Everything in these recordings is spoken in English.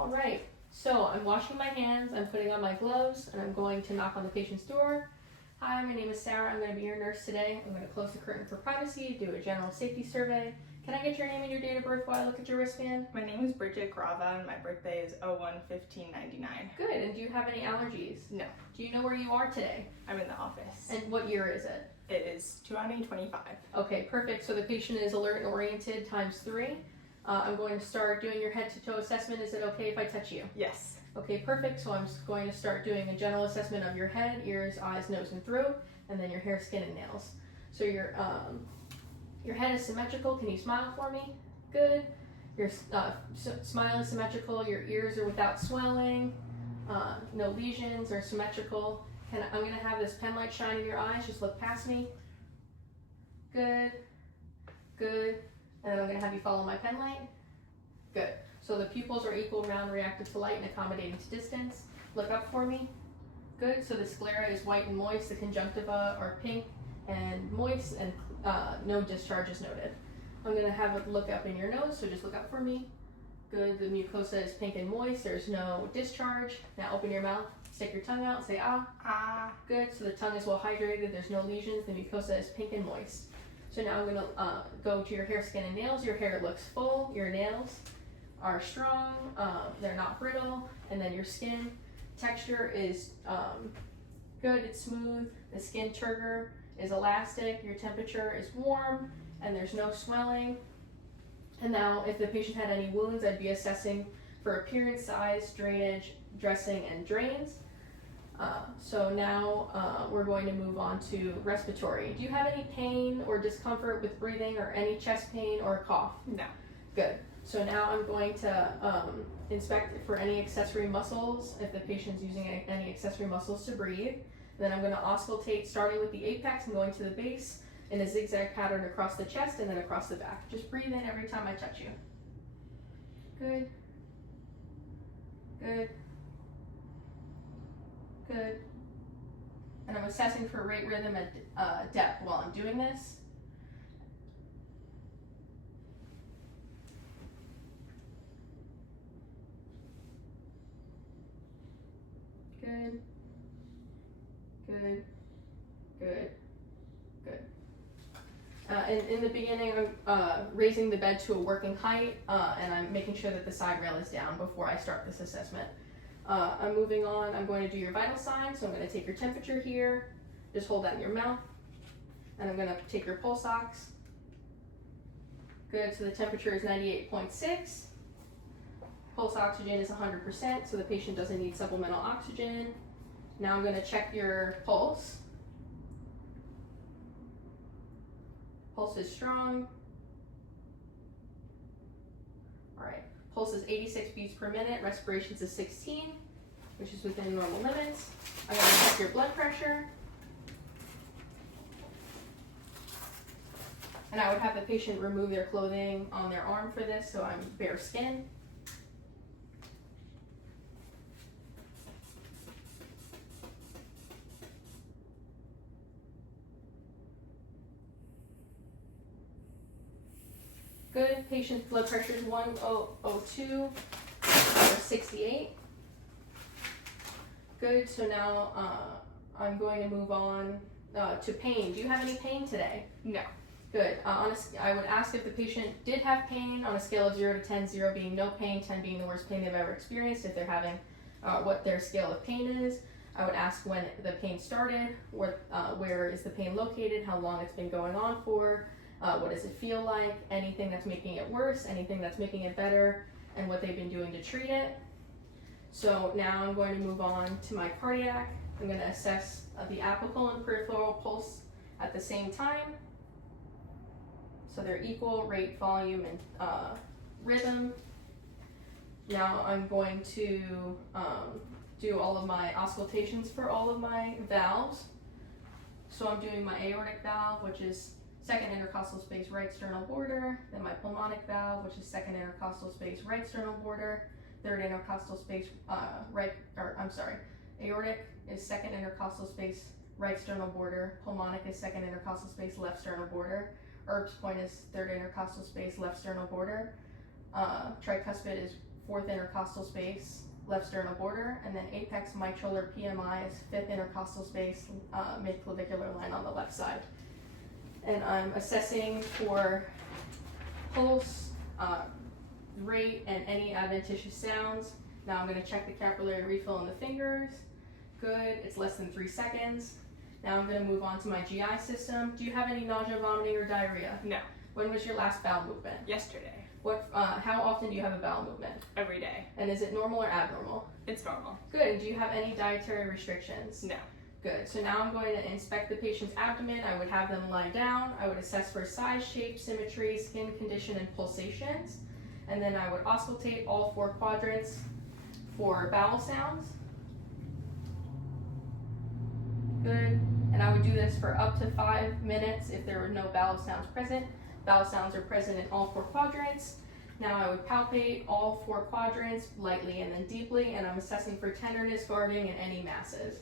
All right, so I'm washing my hands, I'm putting on my gloves, and I'm going to knock on the patient's door. Hi, my name is Sarah. I'm going to be your nurse today. I'm going to close the curtain for privacy, do a general safety survey. Can I get your name and your date of birth while I look at your wristband? My name is Bridget Grava and my birthday is 01/15/99. Good, and do you have any allergies? No. Do you know where you are today? I'm in the office. And what year is it? It is 2025. Okay, perfect. So the patient is alert and oriented ×3. I'm going to start doing your head to toe assessment. Is it okay if I touch you? Yes. Okay, perfect. So I'm going to start doing a general assessment of your head, ears, eyes, nose, and throat, and then your hair, skin, and nails. So your head is symmetrical. Can you smile for me? Good. Your smile is symmetrical. Your ears are without swelling. No lesions are symmetrical. I'm going to have this pen light shine in your eyes. Just look past me. Good. Good. And then I'm going to have you follow my pen light. Good. So the pupils are equal, round, reactive to light, and accommodating to distance. Look up for me. Good. So the sclera is white and moist. The conjunctiva are pink and moist, and no discharge is noted. I'm going to have it look up in your nose, so just look up for me. Good. The mucosa is pink and moist. There's no discharge. Now open your mouth. Stick your tongue out. Say ah. Ah. Good. So the tongue is well hydrated. There's no lesions. The mucosa is pink and moist. So now I'm going to go to your hair, skin, and nails. Your hair looks full. Your nails are strong. They're not brittle. And then your skin texture is good. It's smooth. The skin turgor is elastic. Your temperature is warm. And there's no swelling. And now if the patient had any wounds, I'd be assessing for appearance, size, drainage, dressing, and drains. So now we're going to move on to respiratory. Do you have any pain or discomfort with breathing or any chest pain or cough? No. Good. So now I'm going to inspect for any accessory muscles, if the patient's using any accessory muscles to breathe. Then I'm going to auscultate starting with the apex and going to the base in a zigzag pattern across the chest and then across the back. Just breathe in every time I touch you. Good. Good. Good. And I'm assessing for rate, rhythm, and depth while I'm doing this. Good. Good. Good. Good. In the beginning, I'm raising the bed to a working height, and I'm making sure that the side rail is down before I start this assessment. I'm moving on. I'm going to do your vital signs. So I'm going to take your temperature here. Just hold that in your mouth. And I'm going to take your pulse ox. Good. So the temperature is 98.6. Pulse oxygen is 100%, so the patient doesn't need supplemental oxygen. Now I'm going to check your pulse. Pulse is strong. All right. Pulse is 86 beats per minute. Respirations is 16, which is within normal limits. I'm going to check your blood pressure. And I would have the patient remove their clothing on their arm for this, so I'm bare skin. Good. Patient's blood pressure is 102 or 68. Good. So now I'm going to move on to pain. Do you have any pain today? No. Good. I would ask if the patient did have pain on a scale of 0 to 10, 0 being no pain, 10 being the worst pain they've ever experienced, if they're having what their scale of pain is. I would ask when the pain started, where is the pain located, how long it's been going on for, what does it feel like, anything that's making it worse, anything that's making it better, and what they've been doing to treat it. So now I'm going to move on to my cardiac. I'm going to assess the apical and peripheral pulse at the same time. So they're equal, rate, volume, and rhythm. Now I'm going to do all of my auscultations for all of my valves. So I'm doing my aortic valve, which is second intercostal space, right sternal border. Then my pulmonic valve, which is second intercostal space, right sternal border. Third intercostal space, aortic is second intercostal space, right sternal border. Pulmonic is second intercostal space, left sternal border. Erb's point is third intercostal space, left sternal border. Tricuspid is 4th intercostal space, left sternal border, and then apex mitral or PMI is 5th intercostal space, mid-clavicular line on the left side. And I'm assessing for pulse, rate, and any adventitious sounds. Now I'm going to check the capillary refill in the fingers. Good, it's less than 3 seconds. Now I'm going to move on to my GI system. Do you have any nausea, vomiting, or diarrhea? No. When was your last bowel movement? Yesterday. How often do you have a bowel movement? Every day. And is it normal or abnormal? It's normal. Good. And do you have any dietary restrictions? No. Good. So now I'm going to inspect the patient's abdomen. I would have them lie down. I would assess for size, shape, symmetry, skin condition, and pulsations. And then I would auscultate all 4 quadrants for bowel sounds. Good. And I would do this for up to 5 minutes if there were no bowel sounds present. Bowel sounds are present in all 4 quadrants. Now I would palpate all 4 quadrants lightly and then deeply, and I'm assessing for tenderness, guarding, and any masses.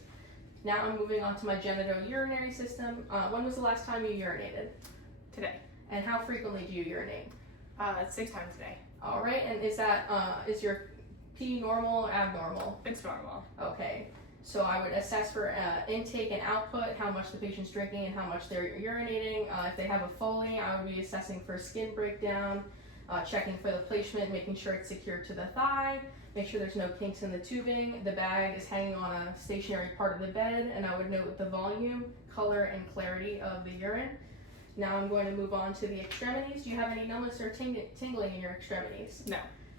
Now I'm moving on to my genitourinary system. When was the last time you urinated? Today. And how frequently do you urinate? 6 times a day. All right, and is your pee normal or abnormal? It's normal. Okay, so I would assess for intake and output, how much the patient's drinking and how much they're urinating. If they have a Foley, I would be assessing for skin breakdown, checking for the placement, making sure it's secured to the thigh, make sure there's no kinks in the tubing. The bag is hanging on a stationary part of the bed, and I would note the volume, color, and clarity of the urine. Now I'm going to move on to the extremities. Do you have any numbness or tingling in your extremities? No.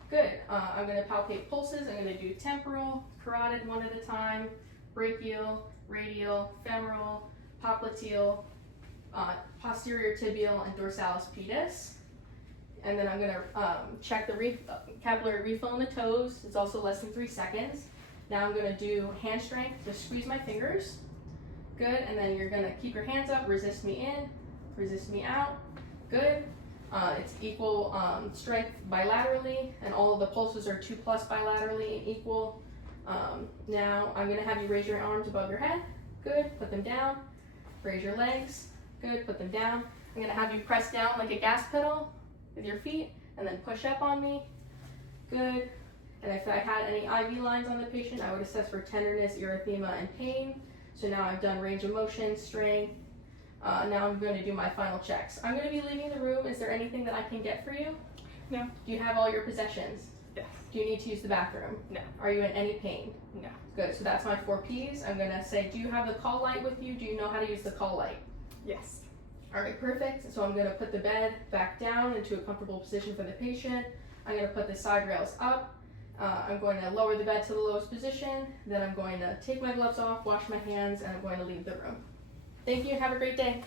Good. I'm going to palpate pulses. I'm going to do temporal, carotid one at a time, brachial, radial, femoral, popliteal, posterior tibial, and dorsalis pedis. And then I'm going to check the capillary refill in the toes. It's also less than 3 seconds. Now I'm going to do hand strength. Just squeeze my fingers. Good. And then you're going to keep your hands up, resist me in, resist me out. Good. It's equal strength bilaterally, and all of the pulses are 2+ bilaterally equal. Now I'm going to have you raise your arms above your head. Good. Put them down. Raise your legs. Good. Put them down. I'm going to have you press down like a gas pedal with your feet, and then push up on me. Good. And if I had any IV lines on the patient, I would assess for tenderness, erythema, and pain. So now I've done range of motion, strength. Now I'm going to do my final checks. I'm going to be leaving the room. Is there anything that I can get for you? No. Do you have all your possessions? Yes. Do you need to use the bathroom? No. Are you in any pain? No. Good. So that's my 4 Ps. I'm going to say, do you have the call light with you? Do you know how to use the call light? Yes. All right, perfect. So I'm going to put the bed back down into a comfortable position for the patient. I'm going to put the side rails up. I'm going to lower the bed to the lowest position. Then I'm going to take my gloves off, wash my hands, and I'm going to leave the room. Thank you and have a great day.